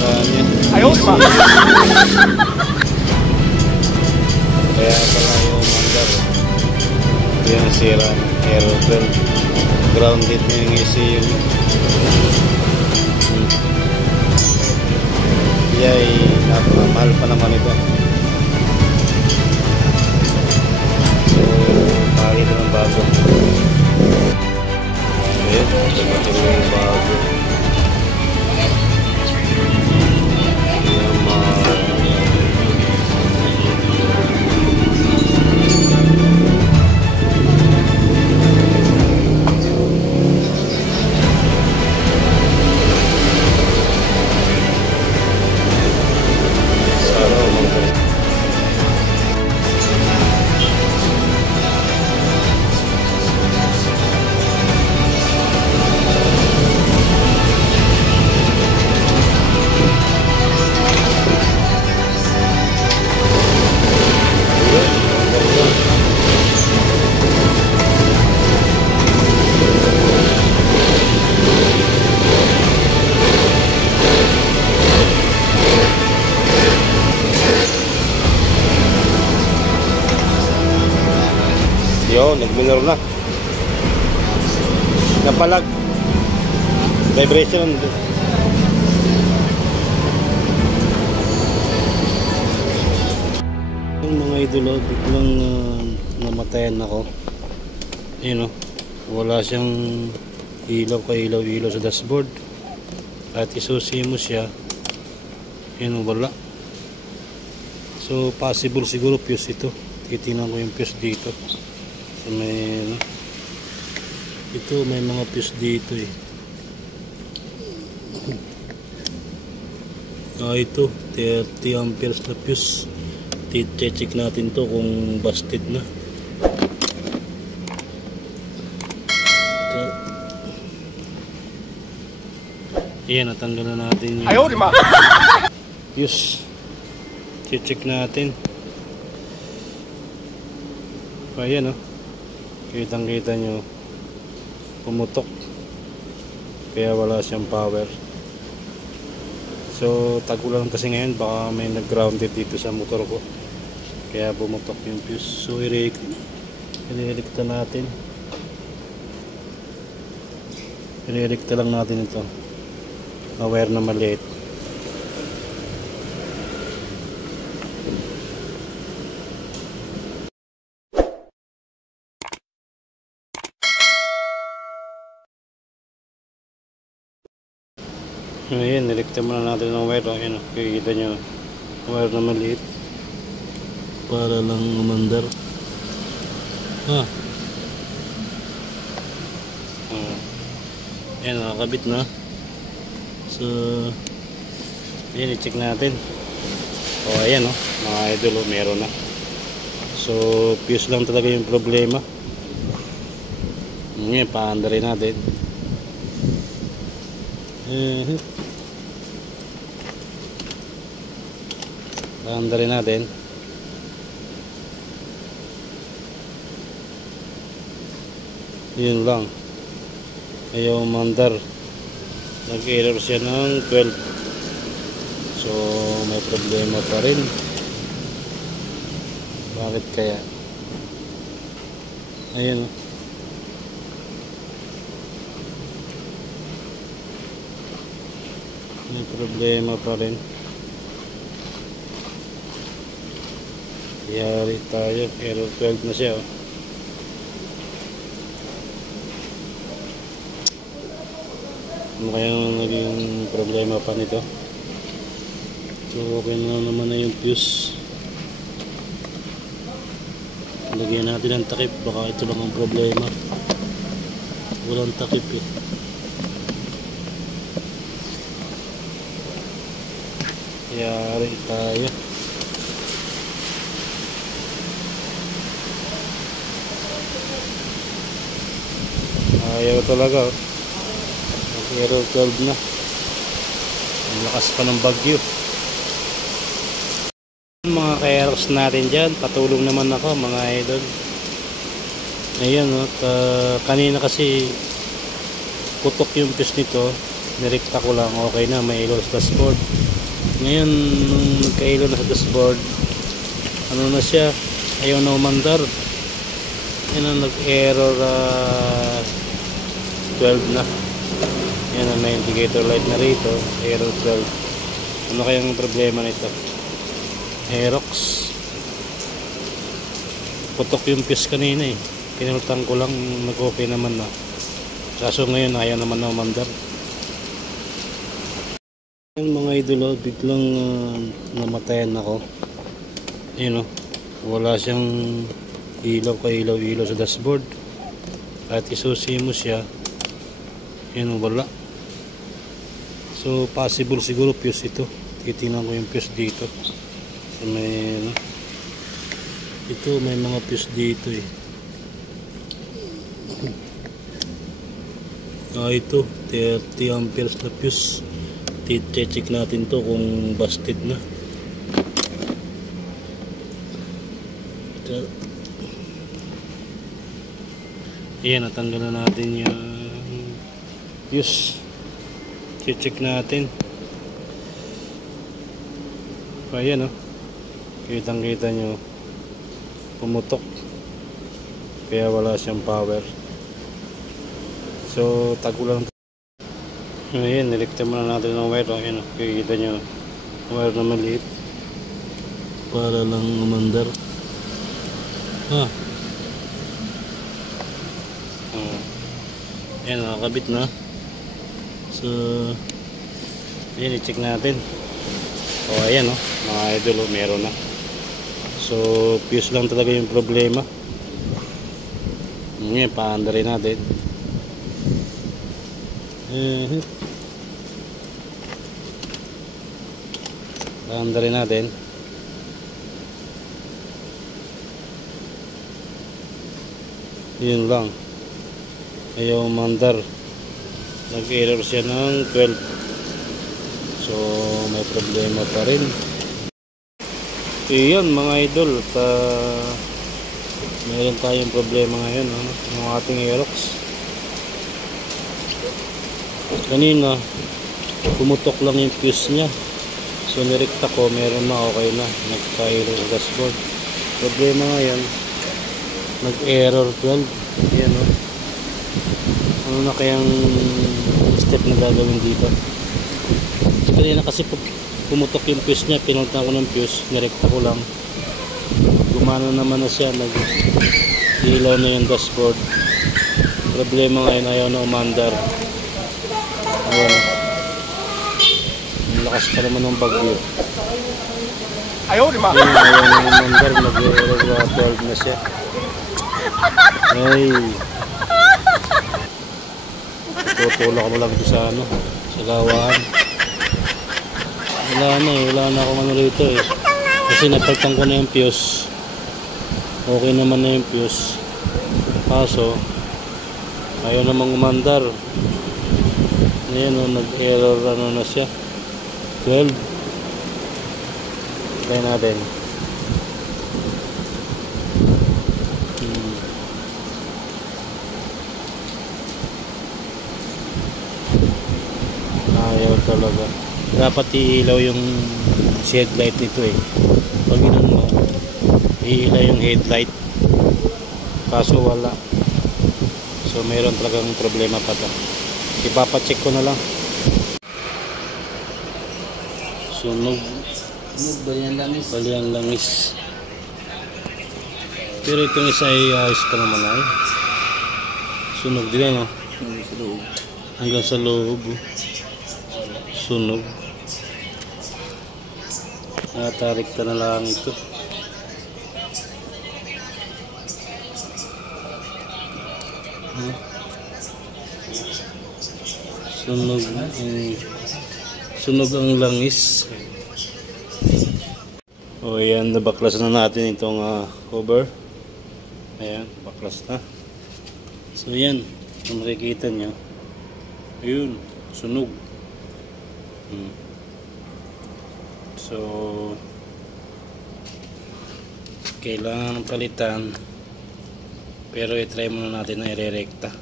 nasiraan niya. Ayaw, di ba? Kaya pala yung mandar. Hindi yung nasiraan. Aerotel. Grounded na yung ECU niya. Yay, napamahal pa naman ito. So, palit ng bago. Ayan, dumating na yung bago. Yo, nag-minor na. Napalag. Vibration. Yung mga idolo, biglang namatayan ako. Yun o. Wala siyang ilaw ka ilaw-ilaw sa dashboard. At isusi mo siya. Yun o, wala. So, possible siguro fuse ito. Titingnan ko yung fuse dito. So may ito may mga fuse dito eh. Ito 30 amperes na fuse. I-check natin to kung busted na. Ayan, natanggal na natin yung Ayaw, di ba? fuse. I-check natin. Ayan o. Kitang kita nyo pumutok, kaya wala siyang power. So tagulan kasi ngayon, baka may nag-grounded dito sa motor ko, kaya bumutok yung fuse. So i-relikta natin. I-relikta lang natin ito na wire na maliit. Ayan, nilikta muna natin ng wire. Ayan, kikita nyo wire na maliit para lang umandar. Ayan, nakakabit na. So ayan, i-check natin. O ayan o, mga idol, meron na. So fuse lang talaga yung problema. Ngayon, paandarin natin. Paandarin natin. Yun lang, ayaw mandar. Nag-error siya ng 12. So may problema pa rin. Bakit kaya? Ayun. May problema pa rin. Yari tayo, error 12 na siya. Ano kaya naging problema pa nito? So okay na naman na yung fuse. Lagyan natin ang takip, baka ito lang ang problema. Walang takip eh. Yari tayo. Ayaw talaga. Error 12 na. Ang lakas pa ng bagyo. Mga ka-aerox natin dyan, patulong naman ako mga idol. Ayan, kanina kasi putok yung fuse nito, nirekta ko lang, okay na, may ilaw sa dashboard. Ngayon nung nagka-ilaw na sa dashboard, ano na siya, ayaw na umandar. Yan ang nag-error 12 na. Yan ang may indicator light na rito, error 12. Ano kayang problema nito? Aerox. Putok yung fuse kanina eh. Pinultang ko lang, nag-okay naman na. Kaso ngayon ayaw naman na umandar. Yan mga idol, biglang namatayan ako. Ayun, wala siyang ilaw sa dashboard. At isusi mo siya, yun, wala. So possible siguro fuse ito. Titingnan ko yung fuse dito. So may ito, may mga fuse dito eh. Ito 30 amperes na fuse. I-check natin to kung busted na. Ayan, natanggal na natin yung fuse. I-check natin. Ayan oh, kitang kita nyo, pumutok, kaya wala siyang power. So tago lang. Ayan, nirekta muna natin ng wire. Ayan, kikita nyo wire na maliit para lang umandar. Ayan, nakakabit na. So ayan, i-check natin. Ayan mga idol, meron na. So fuse lang talaga yung problema. Ngayon, paandarin natin. Paandarin natin. Yun lang, ayaw umandar. Nag-error siya ng 12. So may problema pa rin. Iyon mga idol, at meron tayong problema ngayon ng ating Aerox. Kanina pumutok lang yung fuse nya. So nirekta ko, meron na, okay na, nagka-error sa dashboard. Problema ngayon, nag-error 12. Yan ano na kayang step na gagawin dito? So kanina kasi pumutok yung fuse nya, pinunta ko ng fuse, nirekta ko lang, gumana naman na siya, nag-ilaw na yung dashboard. Problema ngayon, ayaw na umandar. Ayan, ang lakas pa naman ng bagyo. Ayaw na umandar, nag-error 12 na siya. Ay, tutulak mo lang sa sa gawaan. Wala na akong ano rito eh. Kasi napaltang ko na yung fuse. Okay naman na yung fuse. Kaso ayaw namang umandar. Ayan nag-error na siya, 12. Try natin. Ayaw talaga. Dapat iilaw yung headlight nito eh. Pag inon mo, iilaw yung headlight. Kaso wala. So mayroon talagang problema pa to. Ipapacheck ko na lang. Sunog baliang langis. Pero itong isa ay ayos pa naman ay. Sunog din hanggang sa loob. Sunog. Natarik ka na lang ito. Sunog ang langis. Ayan, nabaklas na natin itong cover. Ayan, baklas na. So yan, kung makikita nyo, ayun, sunog. So kailangan palitan, pero i-try muna natin na i-rekta.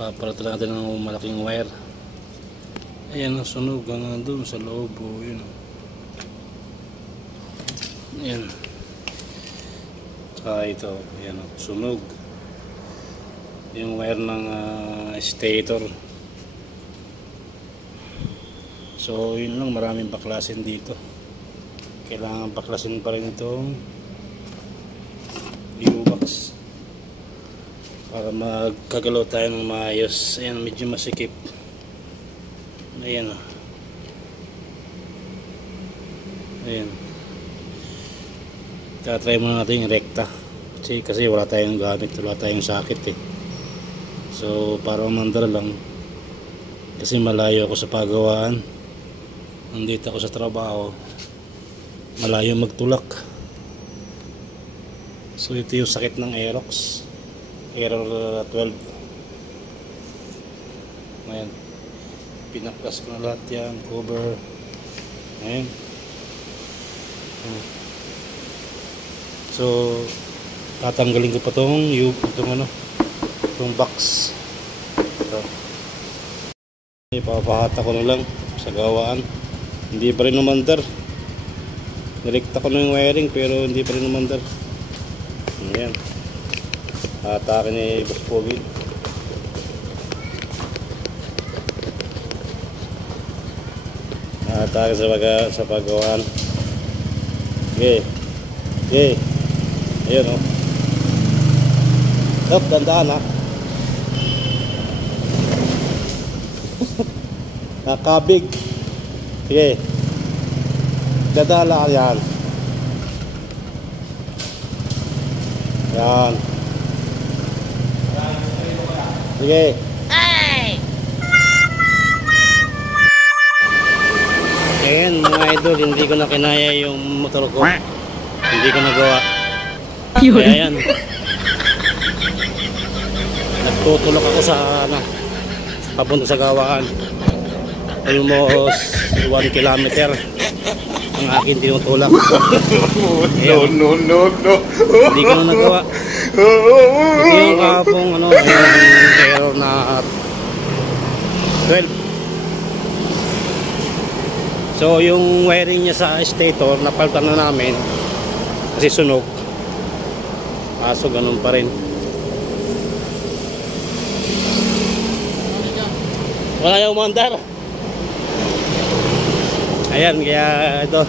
Papalitan natin ng malaking wire Ayan ang sunog hanggang doon sa loob. Yun. Ayan. Saka ito, ayan, sunog. Yung wire ng stator. So yun lang, maraming baklasin dito. Kailangan baklasin pa rin itong U-box para magkagalaw tayo ng maayos. Ayan, medyo masikip. Ayan o. Ayan. Try muna natin yung rekta. Kasi wala tayong gamit, wala tayong sakit eh. So para umandar lang. Kasi malayo ako sa pagawaan. Nandito ako sa trabaho. Malayo magtulak. So ito yung sakit ng Aerox. Error 12. Ayan. Pinaklas ko na lahat yan. Cover. Ayan. So tatanggalin ko pa itong box. Ito. Ipapahata ko na lang sa gawaan. Hindi pa rin umandar. Nirekta ko na yung wiring pero hindi pa rin umandar. Ayan. Atake ni Boss Pogi. Atake sa pagawaan. Okay. Okay. Ayun o. Stop, dandaan ha. Nakabig. Sige. Dadala ka yan. Yan. Sige. Ay! Ayan mga idol, hindi ko na kinaya yung motor ko. Hindi ko nagawa. Kaya yan. Nagtutulak ako sa papunta sa gawaan. Almost 1 kilometer ang akin tinutulak. No. Hindi ko na nagawa. Ito yung kahapong yung error na 12. So yung wiring niya sa stator napalitan na namin kasi sunog. Kaso ganun pa rin. Wala yung umandar. Ayan, kaya ito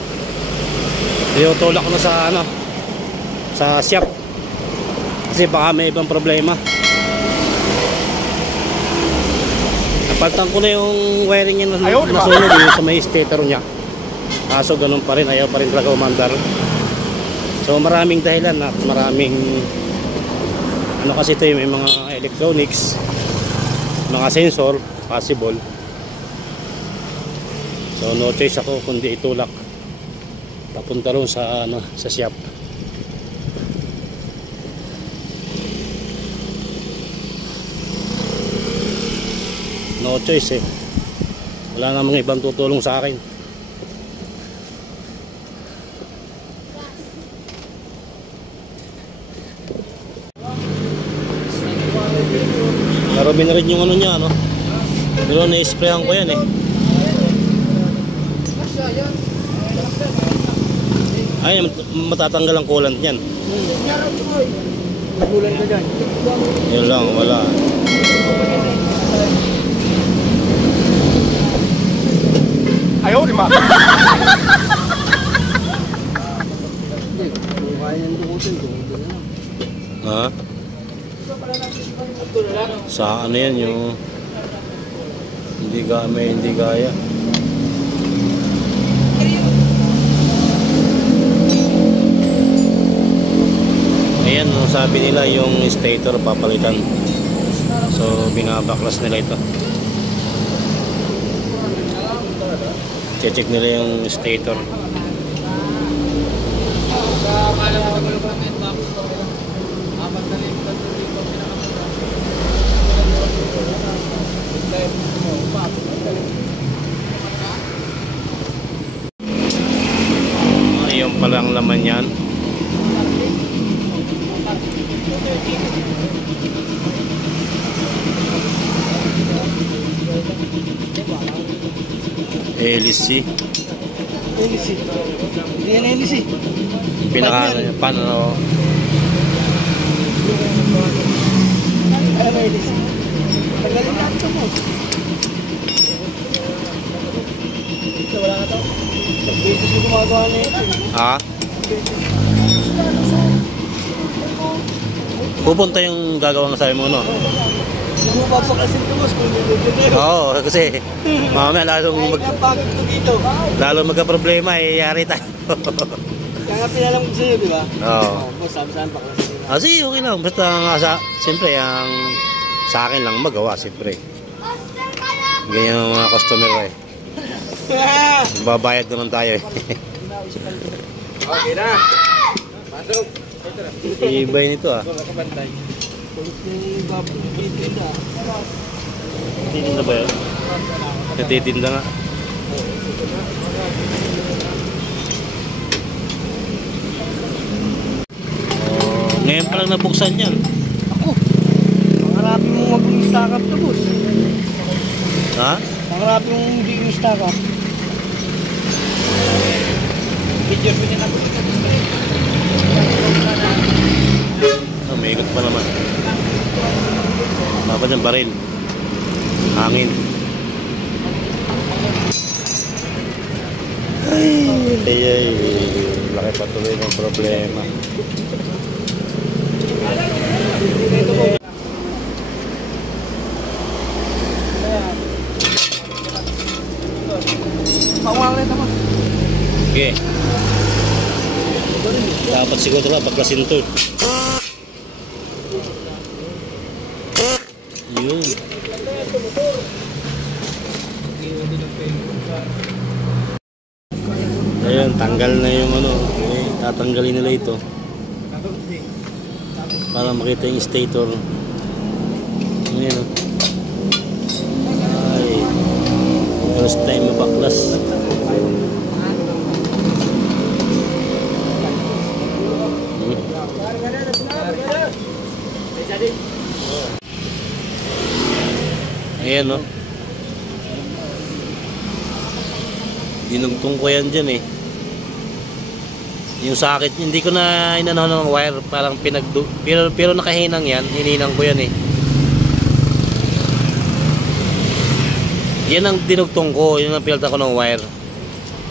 tinutulak ko na sa shop kasi baka may ibang problema. Napalitan ko na yung wiring niya nasunog yung sa may stator niya. Kaso ganun pa rin, ayaw pa rin talaga umandar. So maraming dahilan at maraming kasi ito yung may mga electronics, mga sensor possible. So no choice ako kundi itulak papunta ron sa sa shop. No choice eh. Wala namang ibang tutulong sa akin. Narobi na rin yung niya pero na-sprayan ko yan eh. Ay, matatanggal ang coolant niyan. Nagulan ka dyan. Yun lang, wala. Ayaw, di ba? Ha? Sa yan yung hindi kaya. Ayan, sabi nila yung stator papalitan. So binabaklas nila ito. Check nila yung stator. Yung palang laman yan. LC. LC. Hindi yan LC. Pinaka paano? Ano LC? Tagalin natin ito mo. Ito, wala ka ito. Nag-basis yung gumagawa na ito. Ha? Pupunta yung gagawang sabi mo, no? Hindi mo papakasin ito, boss. Kung nilulog na. Oo, kasi mamaya lalong Kahit ang pagod ko dito. magka-problema, yari tayo. Kaya nga pinalam ko sa'yo, di ba? Oo. Boss, sabi-sabi pa kasi nila. Ah, sige, okay lang. Basta nga siyempre, ang sa akin lang magawa, siyempre. Ganyan ang mga customer ko eh. Babayad naman tayo eh. Okay na. Pasok. Ibay nito ah. Nakabantay. Kulit na yung baboy dito na. Natitinda ba yun? Natitinda nga. Oh, ngayon pa lang nabuksan yan. Ako. Pangarapin mo wag mong stock up to, boss. Ha? Pangarapin mo hindi yung stock up. Video ko niya na po. Oh, may ikot pa naman. Dapat yung baril. Hangin. Ay. Laki pa tuloy ng problema. Pawang ulit ako. Okay. Dapat siguro lang pagkasin to. Yun. Ayan, tanggal na yung ano. Okay, tatanggalin nila ito. Para makita yung stator. Ayan o. Ay. First time mabaklas. Ayan o. Dinugtong ko yan dyan eh. Yung sakit, hindi ko na inanaw ng wire. Parang pero nakahinang yan. Hininang ko yan eh. Yan ang dinugtong ko. Yun ang pinalta ko ng wire.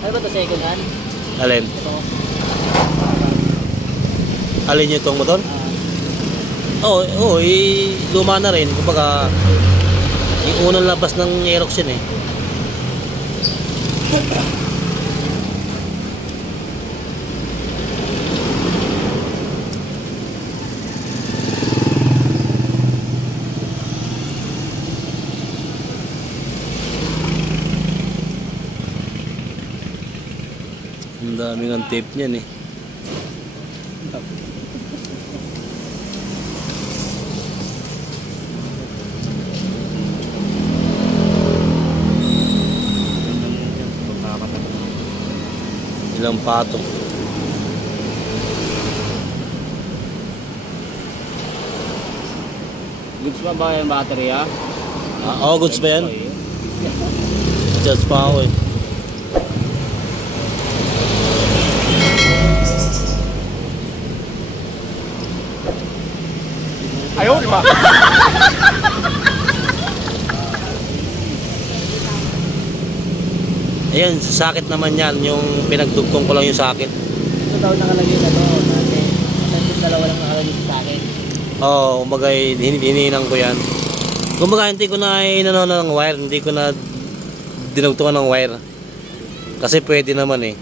Ano ba ito, second hand? Alin? Ito. Alin nyo itong motor? Oo, luma na rin. Kumbaga, yung unang labas ng Aerox yun eh. Ang daming ang tape niyan eh. Ilang pato. Goods pa ba yung battery, ha? Oo, goods pa yan. Just pa ako eh. Ayaw, di ba? Ayan, sakit naman yan. Yung pinagdugtong ko lang yung sakit. Ito daw nakalagay na to. Natin dalawa lang nakalagay sa akin. Oo, kumbaga hininang ko yan. Kumbaga hindi ko na inano ng wire. Hindi ko na dinugtungan ng wire. Kasi pwede naman eh.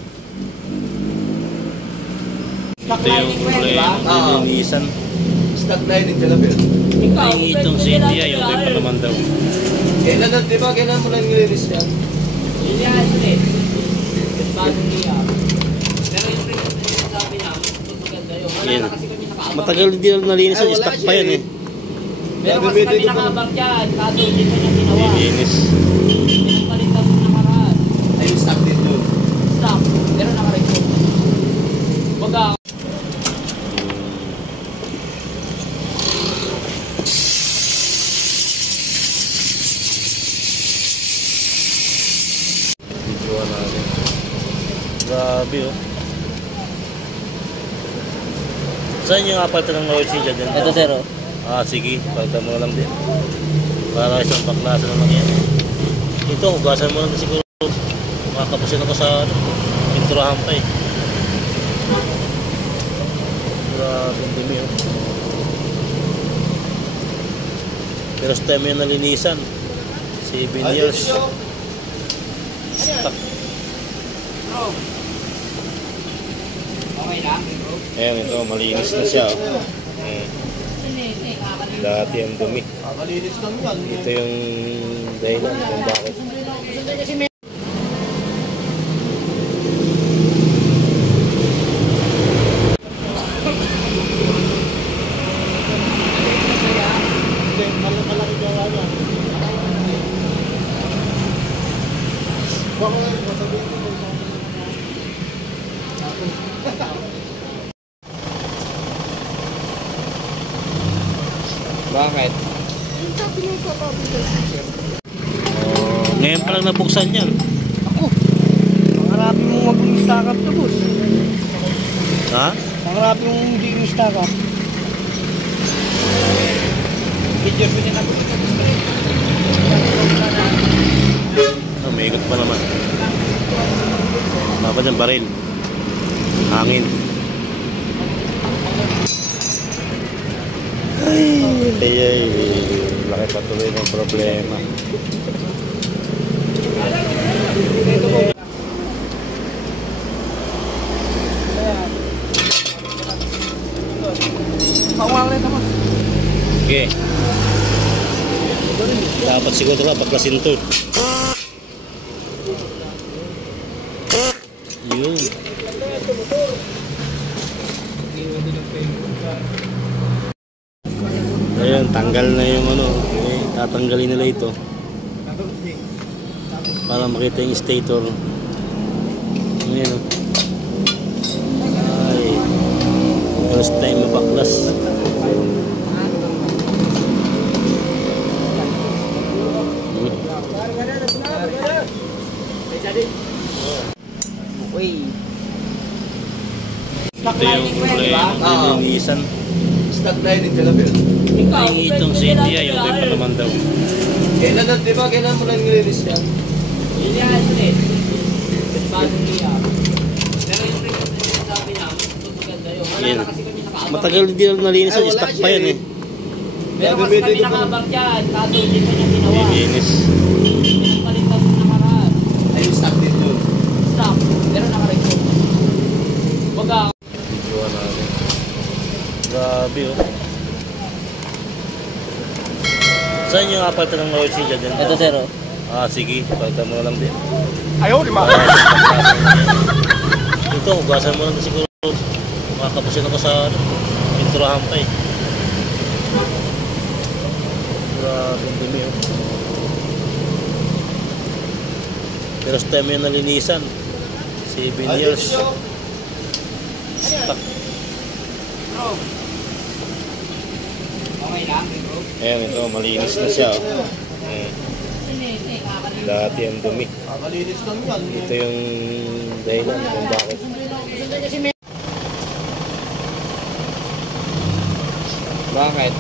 Ito yung problema. Nilinisan. Stock lining talaga yun. Ay, itong si India, yung tayo pa naman daw. Kailan di ba? Kailan mo lang nililis yan? Ilihan ulit. Yung bagong niya. Pero yung sabi niya, maganda yun. Wala Yan. na kasi kami nakaabang. Matagal hindi lang nalinis. Ay, wala Stock pa siya yan eh. Pero kasi kami nakaabang dyan. Kaso hindi ko niya ginawa. Nilinis. Pinagpalit kami ng nakaraan. Ay, stock din doon. Stop. Pero nakarecord. Baga. Grabe oh. Saan yung apalta ng oil change dyan? Ito, sir. Oh. Ah, sige. Palitan mo na lang din. Para isang paklasa na lang yan. Ito, hugasan mo lang din siguro. Makakapasin ako sa pinturahan pa eh. Grabe ang dumi oh. Pero sa time yung nalinisan 7 years stuck. Okay lang, bro. Ayan ito, malinis na siya oh. Dati ang dumi. Kakalinis lang yan. Ito yung dahilan kung bakit. Bakit? Oh, ngayon pa lang nabuksan yan. Pangarapin mong mag-stack up to, boss. Ha? Pangarapin mong hindi stack up. Video ko din ako. Oh, may ikot pa naman. Dapat yung baril. Hangin. Ay, laki patuloy ng problema. Pawangan na, boss. Okay. Dapat siguro ka paklasin to. Yun. Ayun, tanggal na yung ano. Okay, tatanggalin nila ito. Para makita yung stator. Ayan o. Ay. First time mapaklas. Uy. Ito yung problema ng nilinisan. Stock lining dyan pero. Ay, itong si India, yung din pa naman daw. Kailan na, di ba? Kailan mo lang nilinis yan? Yun yan, ulit. Bago niya. Pero yung rin na sinasabi na, maganda yun. Wala Yan. na kasi kami nakaabang. Matagal din lang nalinisan, Ay, wala stock siya pa yan eh. Pero kasi kami nakaabang dyan. Kaso hindi pa niya ginawa. Linis. Pinagpalitan ng nakaraan. Ay, stock din doon. Stop. Pero nakarecord. Baga. Videoan natin. Grabe oh. Saan yung apalta ng oil change dyan? Ito, sir. Oh. Ah, sige. Palitan mo na lang din. Ayaw, lima. Ito, hugasan mo lang din siguro. Makakapasin ako sa pinturahan pa eh. Grabe ang dumi oh. Pero sa time yung nalinisan 7 years stuck. Okay lang, bro. Ayan ito, malinis na siya oh. Dati ang dumi. Kakalinis lang yan. Ito yung dahilan kung bakit. Bakit?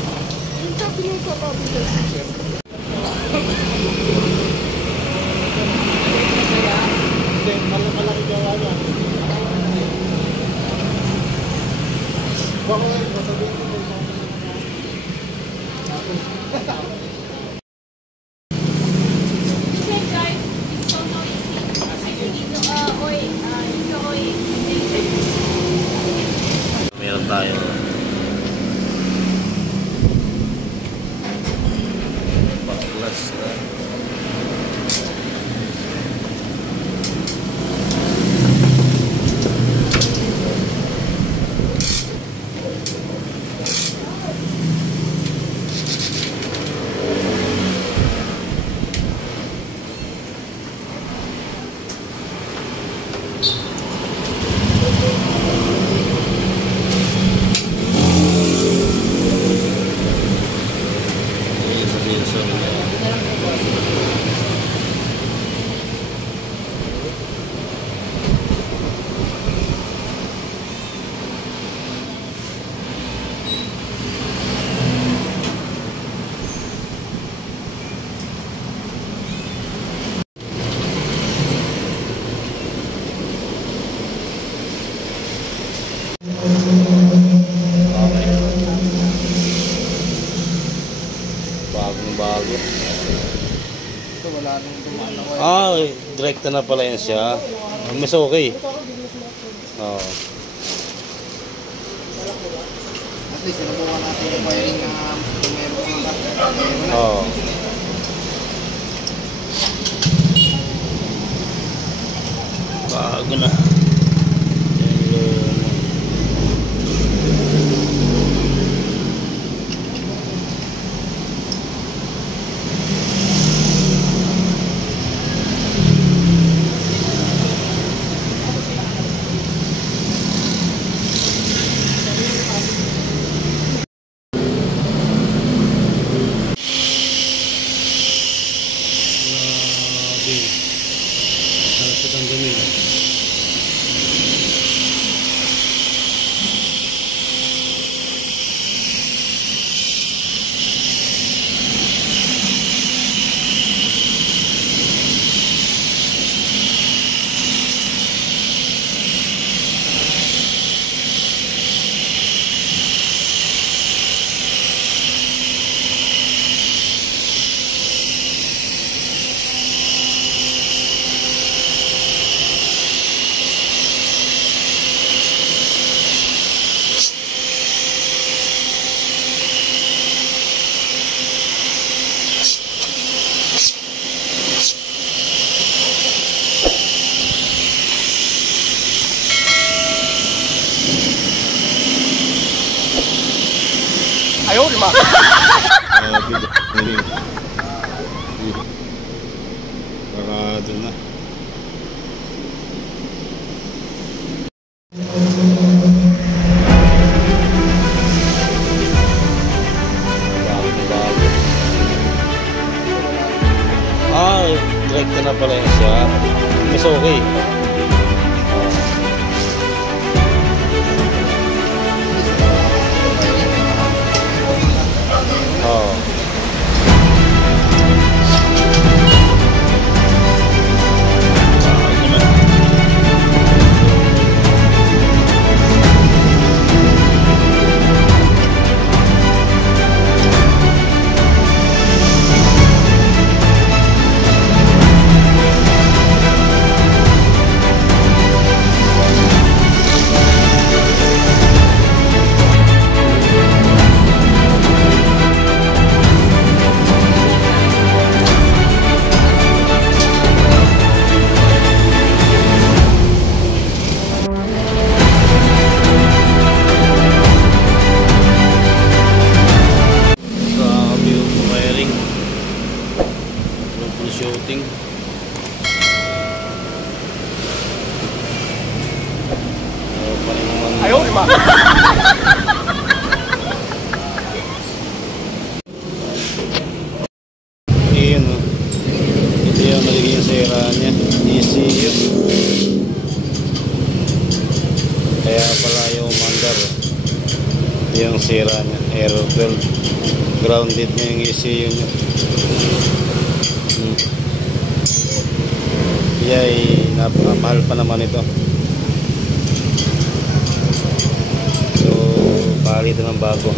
Meron tayo baklas na wala nang dumaan na wire. Ah, direkta na pala yan siya. Mas okay. Oo. At least, sinubukan natin yung wiring na meron mga cut. Oo. Bago na. Ang dumi. Ayaw, lima. Parado na. Bago. Ah, direkta na pala yan siya. Mas okay. Oo. Bago na. Shooting. Ayaw, lima. Iyon o. Ito yung magiging sira niya. ECU. Kaya pala yung umandar. Ito yung sira niya. Error 12. Grounded niya yung ECU niya. Kaya napakamahal pa naman ito. So, palitan ng bago.